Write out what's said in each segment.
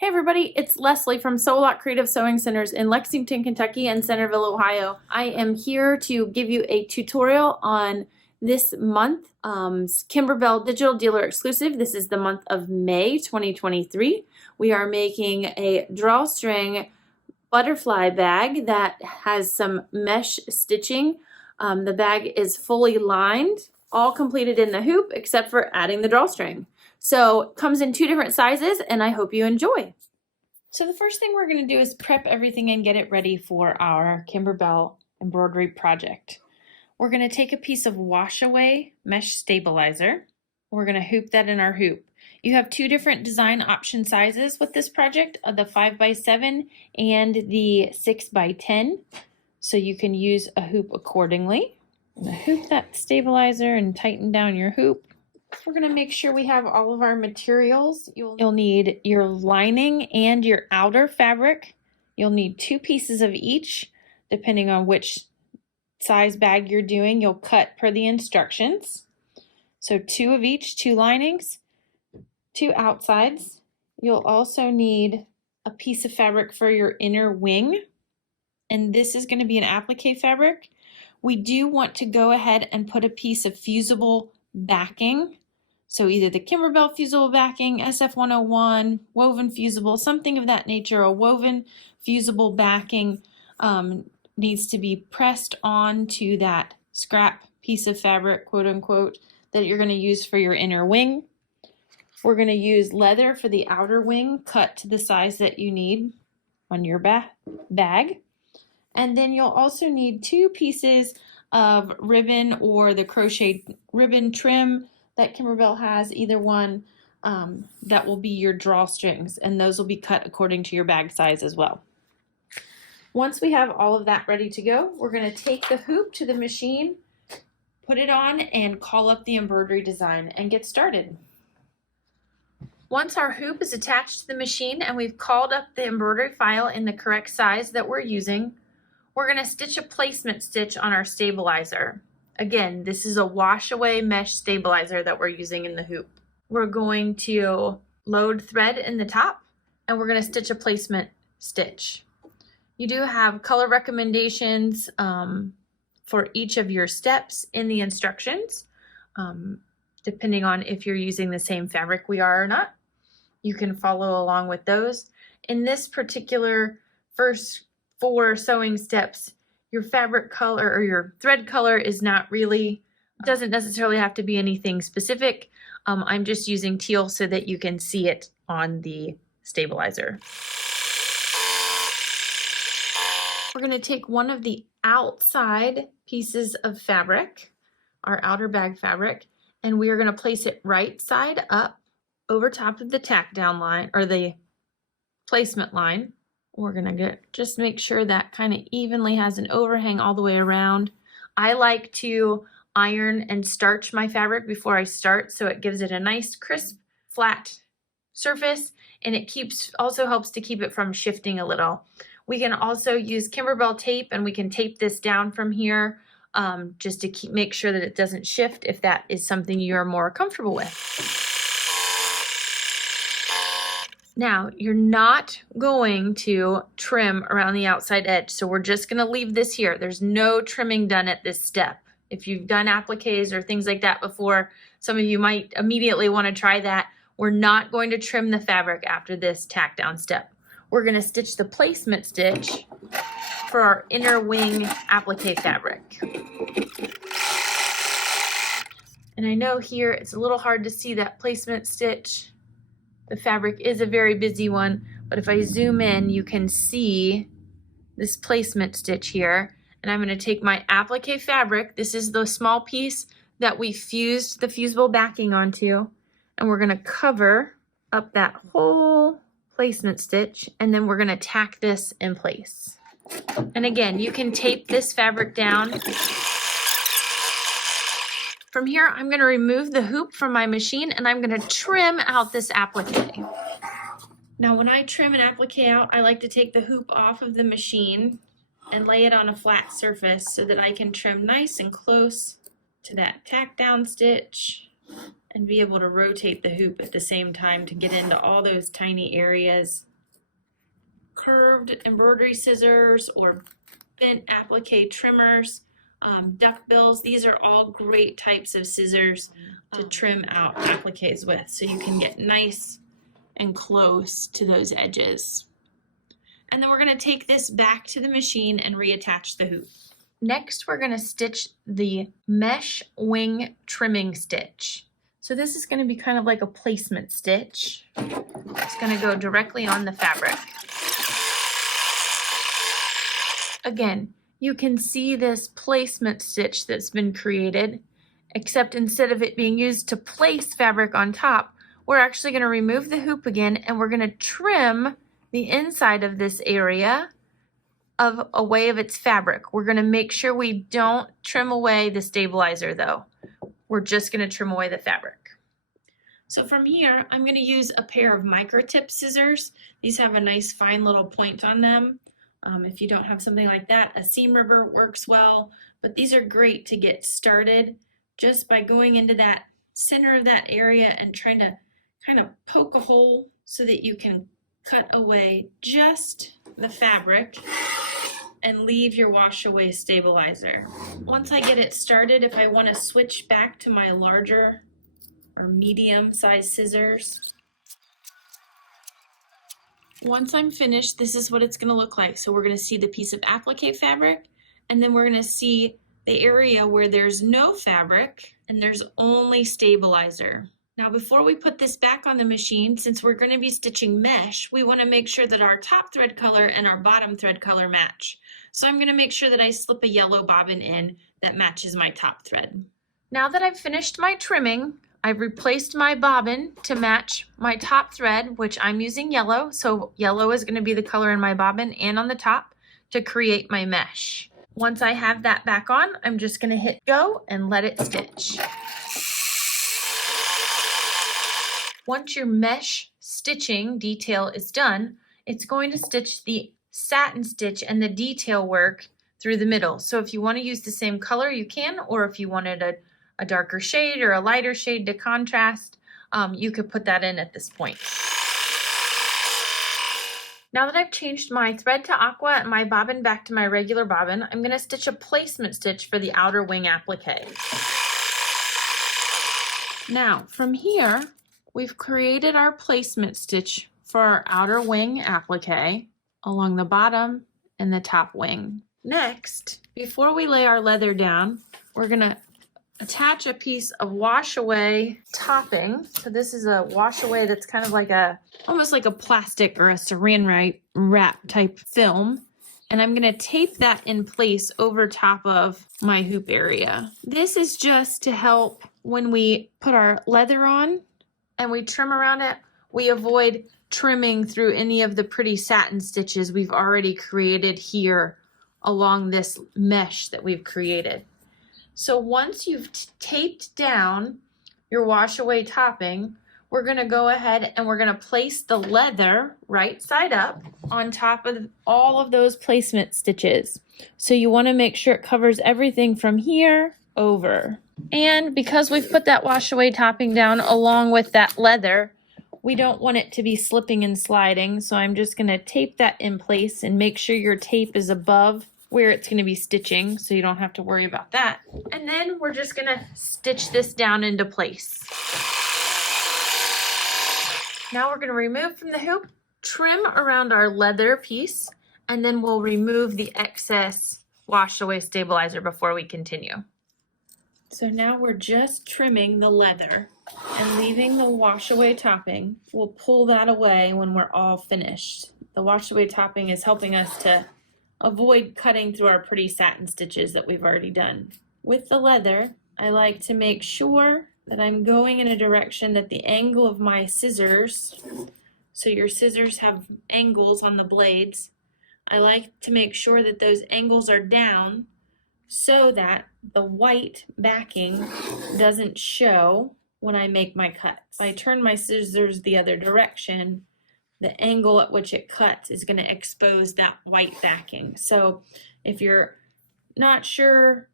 Hey everybody, it's Leslie from Sew Lot Creative Sewing Centers in Lexington, Kentucky and Centerville, Ohio. I am here to give you a tutorial on this month, Kimberbell Digital Dealer Exclusive. This is the month of May 2023. We are making a drawstring butterfly bag that has some mesh stitching. The bag is fully lined, all completed in the hoop except for adding the drawstring. So it comes in two different sizes and I hope you enjoy. So the first thing we're going to do is prep everything and get it ready for our Kimberbell embroidery project. We're going to take a piece of wash away mesh stabilizer. We're going to hoop that in our hoop. You have two different design option sizes with this project, the 5x7 and the 6x10. So you can use a hoop accordingly. I'm going to hoop that stabilizer and tighten down your hoop. We're going to make sure we have all of our materials. You'll need your lining and your outer fabric. You'll need two pieces of each, depending on which size bag you're doing. You'll cut per the instructions. So two of each, two linings, two outsides. You'll also need a piece of fabric for your inner wing. And this is going to be an applique fabric. We do want to go ahead and put a piece of fusible backing. So either the Kimberbell fusible backing, SF101, woven fusible, something of that nature. A woven fusible backing needs to be pressed onto that scrap piece of fabric, quote unquote, that you're going to use for your inner wing. We're going to use leather for the outer wing, cut to the size that you need on your bag. And then you'll also need two pieces of ribbon or the crocheted ribbon trim that Kimberbell has, either one, that will be your drawstrings, and those will be cut according to your bag size as well. Once we have all of that ready to go, we're going to take the hoop to the machine, put it on, and call up the embroidery design and get started. Once our hoop is attached to the machine and we've called up the embroidery file in the correct size that we're using, we're going to stitch a placement stitch on our stabilizer. Again, this is a wash away mesh stabilizer that we're using in the hoop. We're going to load thread in the top and we're going to stitch a placement stitch. You do have color recommendations for each of your steps in the instructions, depending on if you're using the same fabric we are or not. You can follow along with those. In this particular first 4 sewing steps, your fabric color or your thread color is not really, doesn't necessarily have to be anything specific. I'm just using teal so that you can see it on the stabilizer. We're going to take one of the outside pieces of fabric, our outer bag fabric, and we are going to place it right side up over top of the tack down line or the placement line. We're gonna just make sure that kind of evenly has an overhang all the way around. I like to iron and starch my fabric before I start, so it gives it a nice crisp flat surface, and it also helps to keep it from shifting a little. We can also use Kimberbell tape, and we can tape this down from here just to make sure that it doesn't shift if that is something you're more comfortable with. Now, you're not going to trim around the outside edge, so we're just going to leave this here. There's no trimming done at this step. If you've done appliques or things like that before, some of you might immediately want to try that. We're not going to trim the fabric after this tack down step. We're going to stitch the placement stitch for our inner wing applique fabric. And I know here it's a little hard to see that placement stitch. The fabric is a very busy one, but if I zoom in, you can see this placement stitch here. And I'm going to take my applique fabric. This is the small piece that we fused the fusible backing onto. And we're going to cover up that whole placement stitch. And then we're going to tack this in place. And again, you can tape this fabric down. From here, I'm going to remove the hoop from my machine and I'm going to trim out this applique. Now, when I trim an applique out, I like to take the hoop off of the machine and lay it on a flat surface so that I can trim nice and close to that tack down stitch and be able to rotate the hoop at the same time to get into all those tiny areas curved embroidery scissors or bent applique trimmers, duck bills. These are all great types of scissors to trim out appliques with, so you can get nice and close to those edges. And then we're going to take this back to the machine and reattach the hoop. Next, we're going to stitch the mesh wing trimming stitch. So this is going to be kind of like a placement stitch. It's going to go directly on the fabric. Again, you can see this placement stitch that's been created, except instead of it being used to place fabric on top, we're actually going to remove the hoop again, and we're going to trim the inside of this area away of its fabric. We're going to make sure we don't trim away the stabilizer though. We're just going to trim away the fabric. So from here, I'm going to use a pair of micro tip scissors. These have a nice fine little point on them. If you don't have something like that, a seam ribber works well, but these are great to get started just by going into that center of that area and trying to kind of poke a hole so that you can cut away just the fabric and leave your wash away stabilizer. Once I get it started, if I want to switch back to my larger or medium size scissors, once I'm finished, this is what it's going to look like. So we're going to see the piece of applique fabric, and then we're going to see the area where there's no fabric and there's only stabilizer. Now before we put this back on the machine, since we're going to be stitching mesh, we want to make sure that our top thread color and our bottom thread color match. So I'm going to make sure that I slip a yellow bobbin in that matches my top thread. Now that I've finished my trimming, I've replaced my bobbin to match my top thread, which I'm using yellow. So yellow is going to be the color in my bobbin and on the top to create my mesh. Once I have that back on, I'm just going to hit go and let it stitch. Once your mesh stitching detail is done, it's going to stitch the satin stitch and the detail work through the middle. So if you want to use the same color, you can, or if you wanted a darker shade or a lighter shade to contrast, you could put that in at this point. Now that I've changed my thread to aqua and my bobbin back to my regular bobbin, I'm going to stitch a placement stitch for the outer wing applique. Now from here, we've created our placement stitch for our outer wing applique along the bottom and the top wing. Next, before we lay our leather down, we're going to attach a piece of wash away topping. So this is a wash away that's kind of like almost like a plastic or a saran wrap type film. And I'm going to tape that in place over top of my hoop area. This is just to help when we put our leather on and we trim around it, we avoid trimming through any of the pretty satin stitches we've already created here along this mesh that we've created. So once you've taped down your wash away topping, we're going to go ahead and we're going to place the leather right side up on top of all of those placement stitches. So you want to make sure it covers everything from here over. And because we've put that wash away topping down along with that leather, we don't want it to be slipping and sliding. So I'm just going to tape that in place and make sure your tape is above where it's going to be stitching so you don't have to worry about that. And then we're just going to stitch this down into place. Now we're going to remove from the hoop, trim around our leather piece, and then we'll remove the excess wash away stabilizer before we continue. So now we're just trimming the leather and leaving the wash away topping. We'll pull that away when we're all finished. The wash away topping is helping us to avoid cutting through our pretty satin stitches that we've already done. With the leather, I like to make sure that I'm going in a direction that the angle of my scissors, so your scissors have angles on the blades, I like to make sure that those angles are down so that the white backing doesn't show when I make my cuts. If I turn my scissors the other direction, the angle at which it cuts is going to expose that white backing. So if you're not sure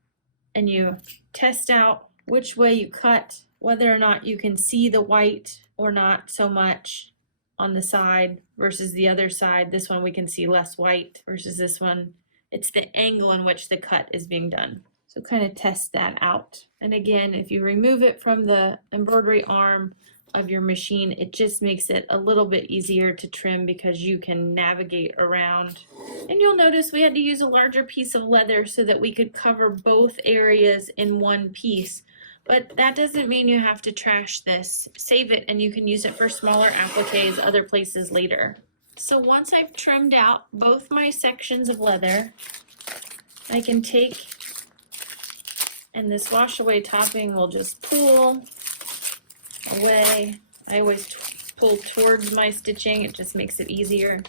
and you test out which way you cut, whether or not you can see the white or not so much, on the side versus the other side. This one we can see less white versus this one. It's the angle in which the cut is being done. So kind of test that out. And again, if you remove it from the embroidery arm of your machine, it just makes it a little bit easier to trim because you can navigate around. And you'll notice we had to use a larger piece of leather so that we could cover both areas in one piece. But that doesn't mean you have to trash this. Save it and you can use it for smaller appliques other places later. So once I've trimmed out both my sections of leather, I can take, and this wash away topping will just pull away. I always pull towards my stitching, it just makes it easier.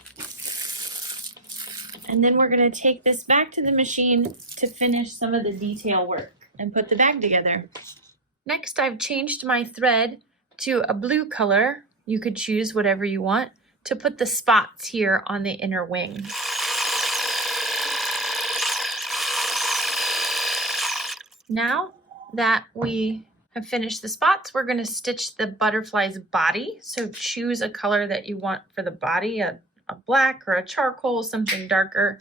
And then we're gonna take this back to the machine to finish some of the detail work and put the bag together. Next, I've changed my thread to a blue color. You could choose whatever you want to put the spots here on the inner wing. Now that we have finished the spots, we're going to stitch the butterfly's body. So choose a color that you want for the body, a black or a charcoal, something darker,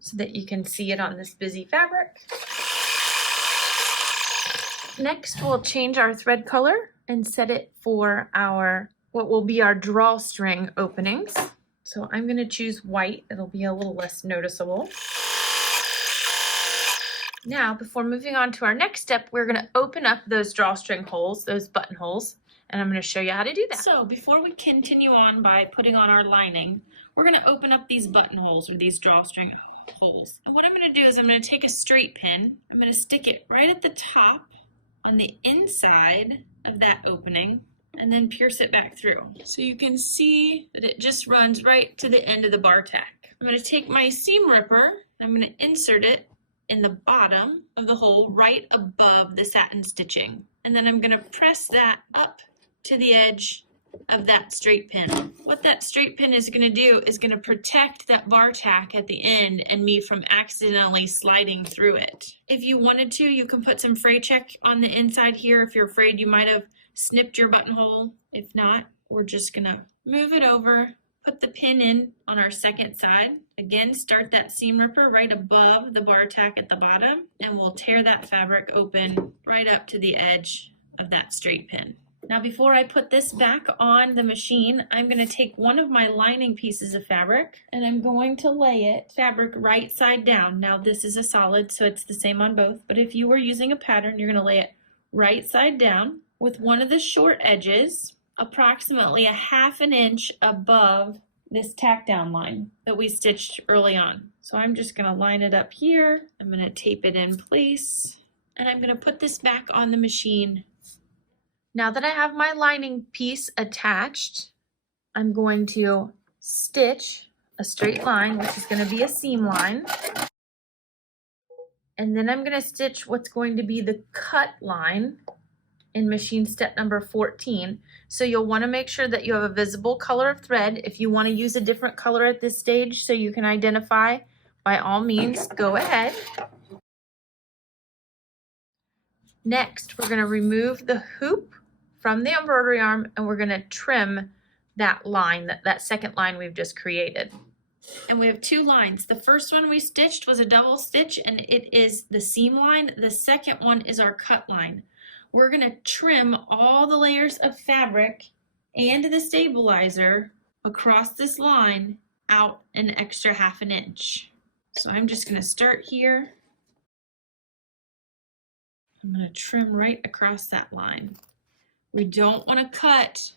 so that you can see it on this busy fabric. Next, we'll change our thread color and set it for our what will be our drawstring openings. So I'm going to choose white. It'll be a little less noticeable. Now, before moving on to our next step, we're going to open up those drawstring holes, those buttonholes, and I'm going to show you how to do that. So before we continue on by putting on our lining, we're going to open up these buttonholes or these drawstring holes. And what I'm going to do is I'm going to take a straight pin. I'm going to stick it right at the top on the inside of that opening and then pierce it back through. So you can see that it just runs right to the end of the bar tack. I'm going to take my seam ripper, I'm going to insert it in the bottom of the hole right above the satin stitching. And then I'm going to press that up to the edge of that straight pin. What that straight pin is going to do is going to protect that bar tack at the end and me from accidentally sliding through it. If you wanted to, you can put some fray check on the inside here if you're afraid you might have snipped your buttonhole. If not, we're just going to move it over, put the pin in on our second side. Again, start that seam ripper right above the bar tack at the bottom, and we'll tear that fabric open right up to the edge of that straight pin. Now, before I put this back on the machine, I'm going to take one of my lining pieces of fabric and I'm going to lay it fabric right side down. Now, this is a solid, so it's the same on both, but if you were using a pattern, you're going to lay it right side down with one of the short edges approximately 1/2 inch above this tack down line that we stitched early on. So I'm just going to line it up here. I'm going to tape it in place and I'm going to put this back on the machine. Now that I have my lining piece attached, I'm going to stitch a straight line, which is going to be a seam line. And then I'm going to stitch what's going to be the cut line in machine step number 14. So you'll want to make sure that you have a visible color of thread. If you want to use a different color at this stage so you can identify, by all means, go ahead. Next, we're going to remove the hoop from the embroidery arm and we're going to trim that line, that second line we've just created. And we have two lines. The first one we stitched was a double stitch and it is the seam line. The second one is our cut line. We're going to trim all the layers of fabric and the stabilizer across this line out an extra 1/2 inch. So I'm just going to start here. I'm going to trim right across that line. We don't want to cut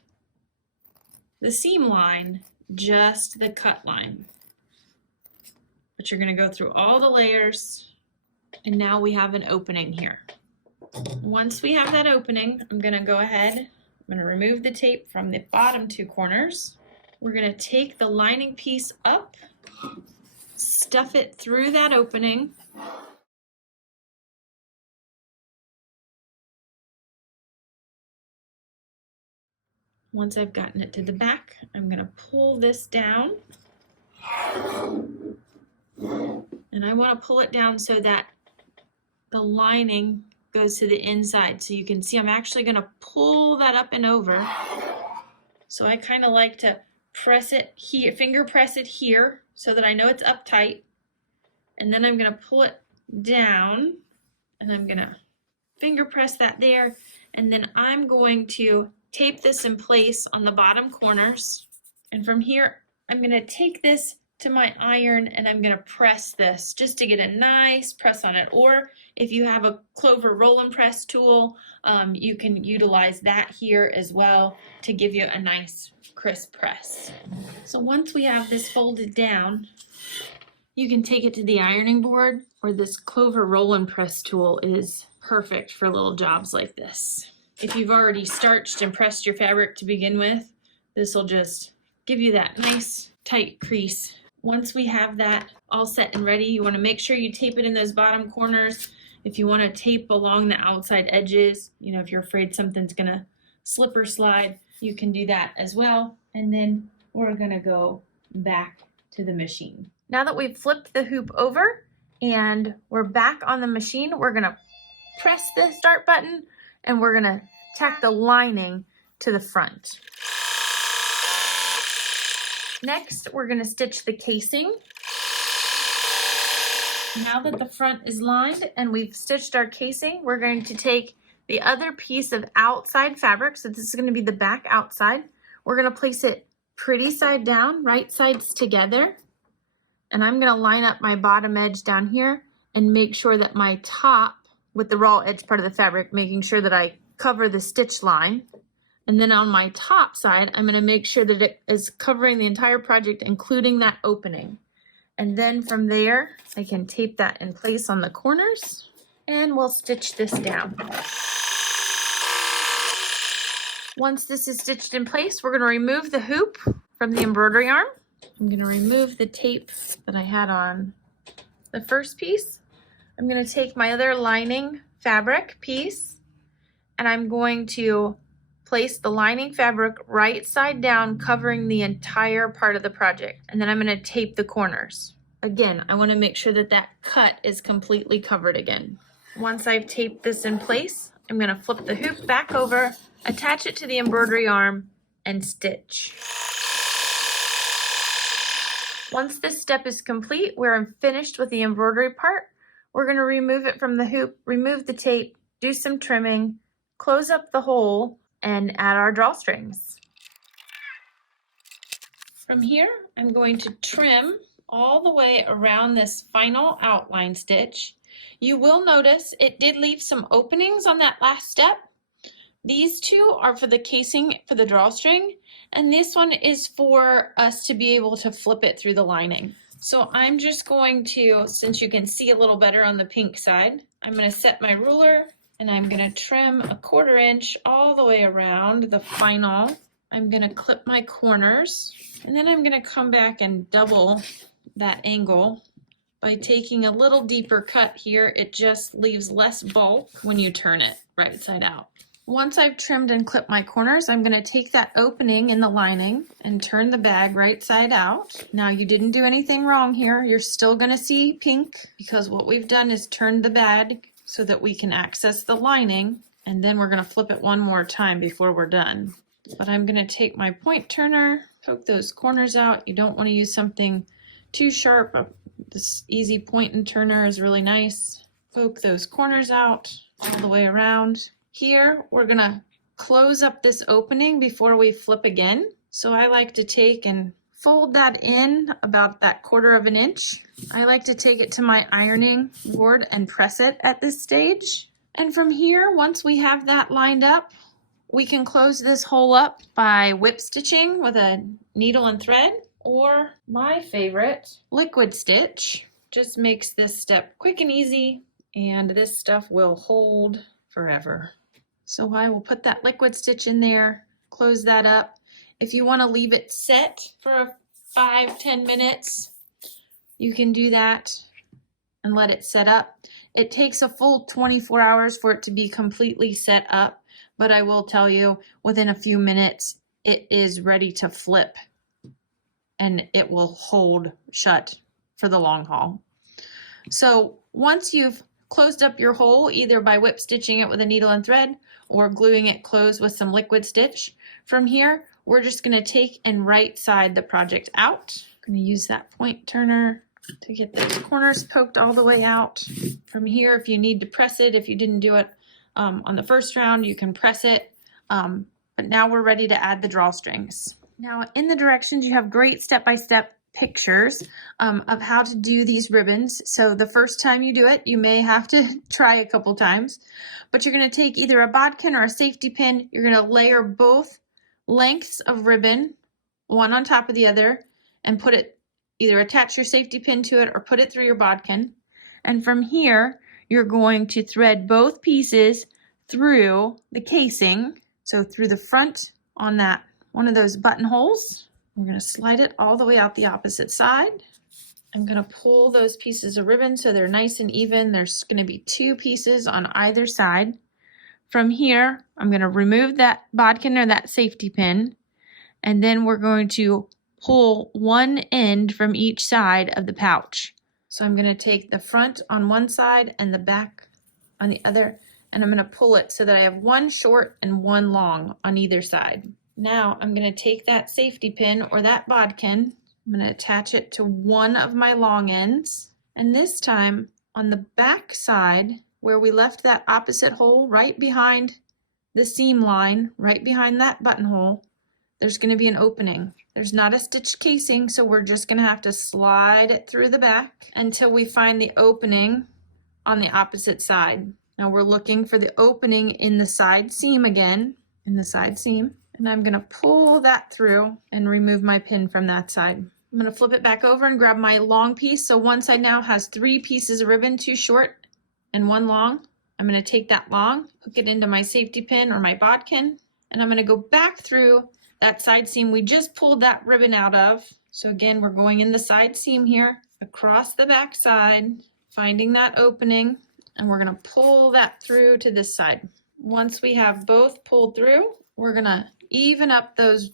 the seam line, just the cut line. But you're going to go through all the layers and now we have an opening here. Once we have that opening, I'm going to go ahead, I'm going to remove the tape from the bottom two corners. We're going to take the lining piece up, stuff it through that opening. Once I've gotten it to the back, I'm going to pull this down. And I want to pull it down so that the lining goes to the inside. So you can see I'm actually going to pull that up and over. So I kind of like to press it here, finger press it here so that I know it's uptight. And then I'm gonna pull it down and I'm gonna finger press that there. And then I'm going to tape this in place on the bottom corners. And from here, I'm gonna take this to my iron and I'm gonna press this just to get a nice press on it. Or if you have a Clover roll and press tool, you can utilize that here as well to give you a nice crisp press. So once we have this folded down, you can take it to the ironing board, or this Clover roll and press tool is perfect for little jobs like this. If you've already starched and pressed your fabric to begin with, this will just give you that nice tight crease. Once we have that all set and ready, you want to make sure you tape it in those bottom corners. If you want to tape along the outside edges, you know, if you're afraid something's gonna slip or slide, you can do that as well. And then we're gonna go back to the machine. Now that we've flipped the hoop over and we're back on the machine, we're gonna press the start button and we're gonna tack the lining to the front. Next, we're gonna stitch the casing. Now that the front is lined and we've stitched our casing, we're going to take the other piece of outside fabric. So this is gonna be the back outside. We're gonna place it pretty side down, right sides together. And I'm gonna line up my bottom edge down here and make sure that my top, with the raw edge part of the fabric, making sure that I cover the stitch line. And then on my top side, I'm gonna make sure that it is covering the entire project, including that opening. And then from there, I can tape that in place on the corners and we'll stitch this down. Once this is stitched in place, we're gonna remove the hoop from the embroidery arm. I'm gonna remove the tape that I had on the first piece. I'm gonna take my other lining fabric piece and I'm going to place the lining fabric right side down, covering the entire part of the project. And then I'm gonna tape the corners. Again, I wanna make sure that that cut is completely covered again. Once I've taped this in place, I'm gonna flip the hoop back over, attach it to the embroidery arm, and stitch. Once this step is complete, we're finished with the embroidery part. We're gonna remove it from the hoop, remove the tape, do some trimming, close up the hole, and add our drawstrings. From here, I'm going to trim all the way around this final outline stitch. You will notice it did leave some openings on that last step. These two are for the casing for the drawstring, and this one is for us to be able to flip it through the lining. So I'm just going to, since you can see a little better on the pink side, I'm gonna set my ruler and I'm gonna trim 1/4 inch all the way around the final. I'm gonna clip my corners and then I'm gonna come back and double that angle by taking a little deeper cut here. It just leaves less bulk when you turn it right side out. Once I've trimmed and clipped my corners, I'm gonna take that opening in the lining and turn the bag right side out. Now you didn't do anything wrong here. You're still gonna see pink because what we've done is turned the bag so that we can access the lining, and then we're gonna flip it one more time before we're done. But I'm gonna take my point turner, poke those corners out. You don't wanna use something too sharp. This easy point and turner is really nice. Poke those corners out all the way around. Here, we're gonna close up this opening before we flip again. So I like to take and fold that in about that 1/4 inch. I like to take it to my ironing board and press it at this stage. And from here, once we have that lined up, we can close this hole up by whip stitching with a needle and thread, or my favorite, liquid stitch. Just makes this step quick and easy, and this stuff will hold forever. So I will put that liquid stitch in there, close that up. If you want to leave it set for 5-10 minutes, you can do that and let it set up. It takes a full 24 hours for it to be completely set up, but I will tell you, within a few minutes, it is ready to flip and it will hold shut for the long haul. So once you've closed up your hole, either by whip stitching it with a needle and thread or gluing it closed with some liquid stitch, from here, we're just gonna take and right side the project out. I'm gonna use that point turner to get those corners poked all the way out. From here, if you need to press it, if you didn't do it on the first round, you can press it. But now we're ready to add the drawstrings. Now in the directions, you have great step-by-step pictures of how to do these ribbons. So the first time you do it, you may have to try a couple times, but you're gonna take either a bodkin or a safety pin. You're gonna layer both lengths of ribbon, one on top of the other, and put it, either attach your safety pin to it or put it through your bodkin. And from here, you're going to thread both pieces through the casing. So through the front on that, one of those buttonholes. We're gonna slide it all the way out the opposite side. I'm gonna pull those pieces of ribbon so they're nice and even. There's gonna be 2 pieces on either side. From here, I'm gonna remove that bodkin or that safety pin, and then we're going to pull one end from each side of the pouch. So I'm gonna take the front on one side and the back on the other, and I'm gonna pull it so that I have one short and one long on either side. Now I'm gonna take that safety pin or that bodkin, I'm gonna attach it to one of my long ends, and this time on the back side where we left that opposite hole right behind the seam line, right behind that buttonhole, there's gonna be an opening. There's not a stitched casing, so we're just gonna have to slide it through the back until we find the opening on the opposite side. Now we're looking for the opening in the side seam again, in the side seam. And I'm gonna pull that through and remove my pin from that side. I'm gonna flip it back over and grab my long piece. So one side now has 3 pieces of ribbon, 2 short and 1 long. I'm gonna take that long, hook it into my safety pin or my bodkin, and I'm gonna go back through that side seam we just pulled that ribbon out of. So again, we're going in the side seam here, across the back side, finding that opening, and we're gonna pull that through to this side. Once we have both pulled through, we're gonna even up those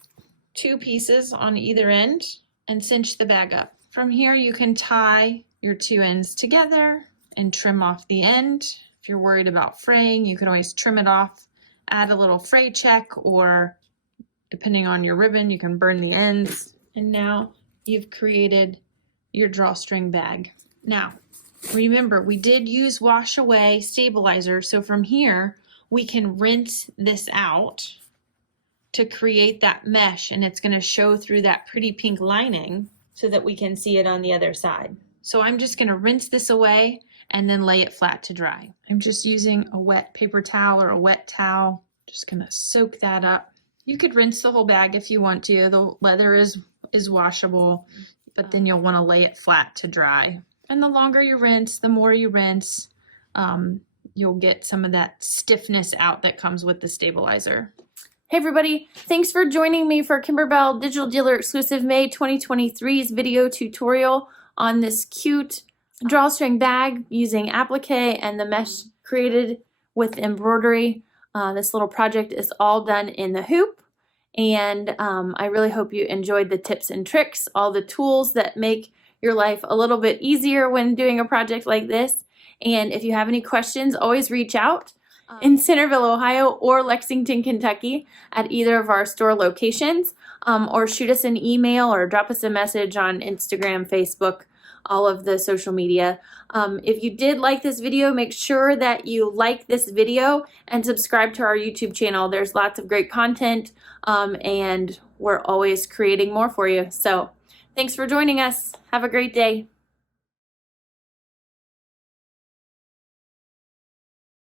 2 pieces on either end and cinch the bag up. From here, you can tie your 2 ends together and trim off the end. If you're worried about fraying, you can always trim it off, add a little fray check, or depending on your ribbon, you can burn the ends. And now you've created your drawstring bag. Now, remember, we did use wash away stabilizer, so from here, we can rinse this out to create that mesh, and it's gonna show through that pretty pink lining so that we can see it on the other side. So I'm just gonna rinse this away and then lay it flat to dry. I'm just using a wet paper towel or a wet towel. Just gonna soak that up. You could rinse the whole bag if you want to. The leather is washable, but then you'll wanna lay it flat to dry. And the longer you rinse, the more you rinse, you'll get some of that stiffness out that comes with the stabilizer. Hey everybody, thanks for joining me for Kimberbell Digital Dealer Exclusive May 2023's video tutorial on this cute drawstring bag using applique and the mesh created with embroidery. This little project is all done in the hoop, and I really hope you enjoyed the tips and tricks, all the tools that make your life a little bit easier when doing a project like this. And if you have any questions, always reach out in Centerville, Ohio or Lexington, Kentucky at either of our store locations, or shoot us an email or drop us a message on Instagram, Facebook, all of the social media. If you did like this video, make sure that you like this video and subscribe to our YouTube channel. There's lots of great content, and we're always creating more for you. So thanks for joining us. Have a great day.